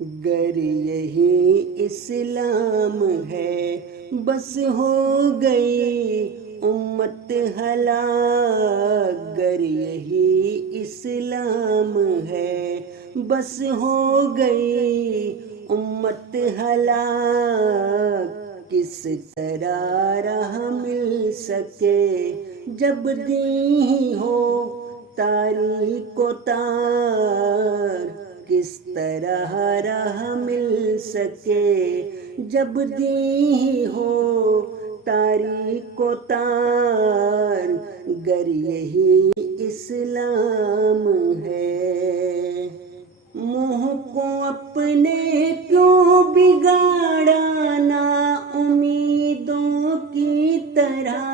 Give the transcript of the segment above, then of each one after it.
گر یہی اسلام ہے بس ہو گئی امت ہلاک، گر یہی اسلام ہے بس ہو گئی امت ہلاک۔ کس طرح راہ مل سکے جب دین ہو تاریک و تار، کس طرح راہ مل سکے جب دین ہو تاریک و تار، گر یہی اسلام ہے۔ منہ کو اپنے کیوں بگاڑا نا امیدوں کی طرح،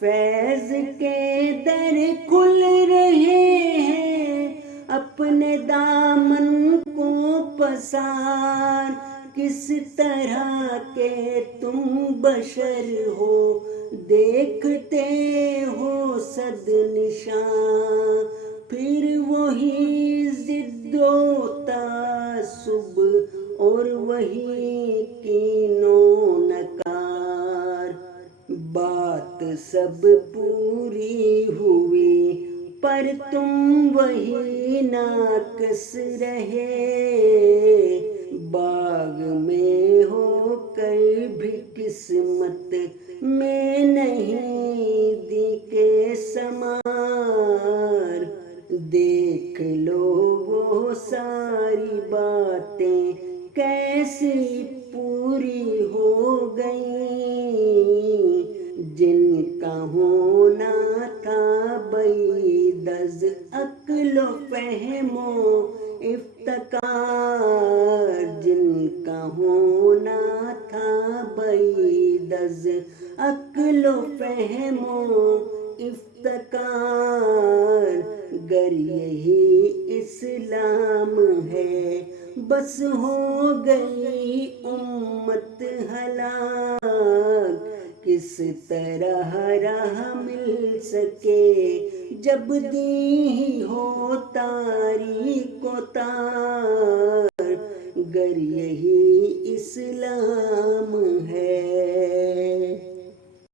فیض کے در کھل رہے ہیں اپنے دامن کو پسار، کس طرح کے تم بشر ہو دیکھتے ہو صد نشان، پھر وہی ضد و تعصب اور وہی کین و نکار۔ بات سب پوری ہوئی پر تم وہی ناقص رہے، باغ میں ہو کر بھی قسمت میں نہیں دکھے ثمار، دیکھ لو وہ ساری باتیں کیسی پوری ہو گئیں، جن کا ہونا تھا بعید از عقل و فہم و افتکار، جن کا ہونا تھا بعید از عقل و فہم و افتکار، گر یہی اسلام ہے بس ہو گئی امت ہلاک، کس طرح راہ مل سکے جب دین ہو تاریک و تار، گر یہی اسلام